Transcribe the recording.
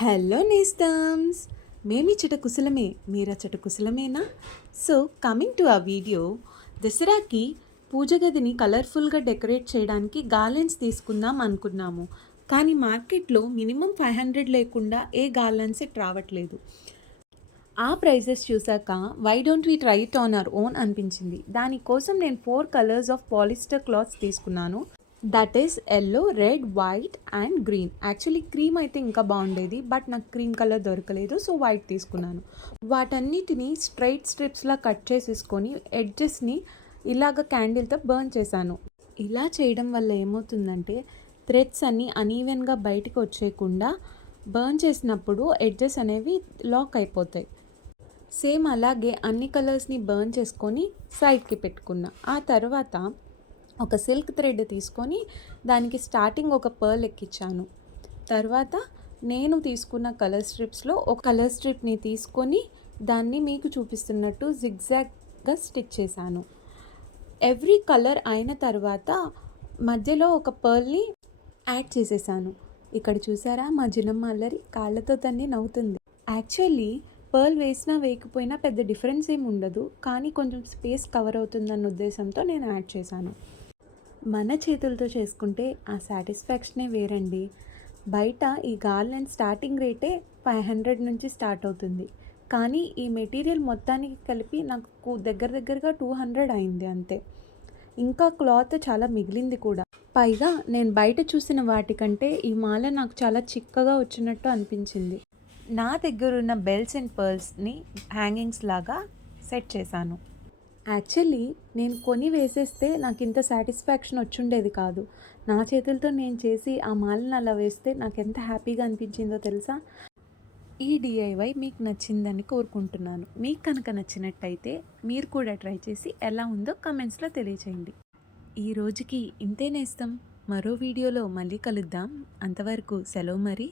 Hello నేస్తమ్స్, మేమిచ్చట కుశలమే, మీరచ్చట కుశలమేనా? So coming to ఆ video, దసరాకి పూజ గదిని కలర్ఫుల్గా డెకరేట్ చేయడానికి గార్లెండ్స్ తీసుకుందాం అనుకున్నాము. కానీ మార్కెట్లో మినిమం 500 లేకుండా ఏ గార్లెండ్ సెట్ రావట్లేదు. ఆ ప్రైజెస్ చూసాక why don't we try it on our own అనిపించింది. దానికోసం నేను 4 కలర్స్ ఆఫ్ పాలిస్టర్ క్లాత్స్ తీసుకున్నాను. That is yellow, red, white and green. Actually cream అయితే ఇంకా బాగుండేది, బట్ నాకు క్రీమ్ కలర్ దొరకలేదు, సో వైట్ తీసుకున్నాను. వాటన్నిటిని స్ట్రైట్ స్ట్రిప్స్లా కట్ చేసేసుకొని ఎడ్జెస్ని ఇలాగ క్యాండిల్తో బర్న్ చేశాను. ఇలా చేయడం వల్ల ఏమవుతుందంటే థ్రెడ్స్ అన్నీ అనీవెన్గా బయటకు వచ్చేయకుండా బర్న్ చేసినప్పుడు ఎడ్జెస్ అనేవి లాక్ అయిపోతాయి. సేమ్ అలాగే అన్ని కలర్స్ని బర్న్ చేసుకొని సైడ్కి పెట్టుకున్నా. ఆ తర్వాత ఒక సిల్క్ థ్రెడ్ తీసుకొని దానికి స్టార్టింగ్ ఒక పర్ల్ ఎక్కించాను. తర్వాత నేను తీసుకున్న కలర్ స్ట్రిప్స్లో ఒక కలర్ స్ట్రిప్ని తీసుకొని దాన్ని మీకు చూపిస్తున్నట్టు జిగ్జాగ్గా స్టిచ్ చేశాను. ఎవ్రీ కలర్ అయిన తర్వాత మధ్యలో ఒక పర్ల్ని యాడ్ చేసేసాను. ఇక్కడ చూసారా, మా జినమ్మ అల్లరి కాళ్ళతో తన్ని నవ్వుతుంది. యాక్చువల్లీ పర్ల్ వేసినా వేయకపోయినా పెద్ద డిఫరెన్స్ ఏమి ఉండదు, కానీ కొంచెం స్పేస్ కవర్ అవుతుందన్న ఉద్దేశంతో నేను యాడ్ చేశాను. మన చేతులతో చేసుకుంటే ఆ సాటిస్ఫాక్షనే వేరండి. బయట ఈ గార్లెండ్ స్టార్టింగ్ రేటే 500 నుంచి స్టార్ట్ అవుతుంది, కానీ ఈ మెటీరియల్ మొత్తానికి కలిపి నాకు దగ్గరగా 200 అయింది అంతే. ఇంకా క్లాత్ చాలా మిగిలింది కూడా. పైగా నేను బయట చూసిన వాటికంటే ఈ మాల నాకు చాలా చిక్కగా వచ్చినట్టు అనిపించింది. నా దగ్గరున్న బెల్స్ అండ్ పర్ల్స్ని హ్యాంగింగ్స్ లాగా సెట్ చేశాను. యాక్చువల్లీ నేను కొని వేసేస్తే నాకు ఇంత సాటిస్ఫాక్షన్ వచ్చుండేది కాదు. నా చేతులతో నేను చేసి ఆ మాలను అలా వేస్తే నాకు ఎంత హ్యాపీగా అనిపించిందో తెలుసా. ఈ డిఐవై మీకు నచ్చిందని కోరుకుంటున్నాను. మీకు కనుక నచ్చినట్టయితే మీరు కూడా ట్రై చేసి ఎలా ఉందో కమెంట్స్లో తెలియచేయండి. ఈ రోజుకి ఇంతే నేస్తం. మరో వీడియోలో మళ్ళీ కలుద్దాం. అంతవరకు సెలవు మరి.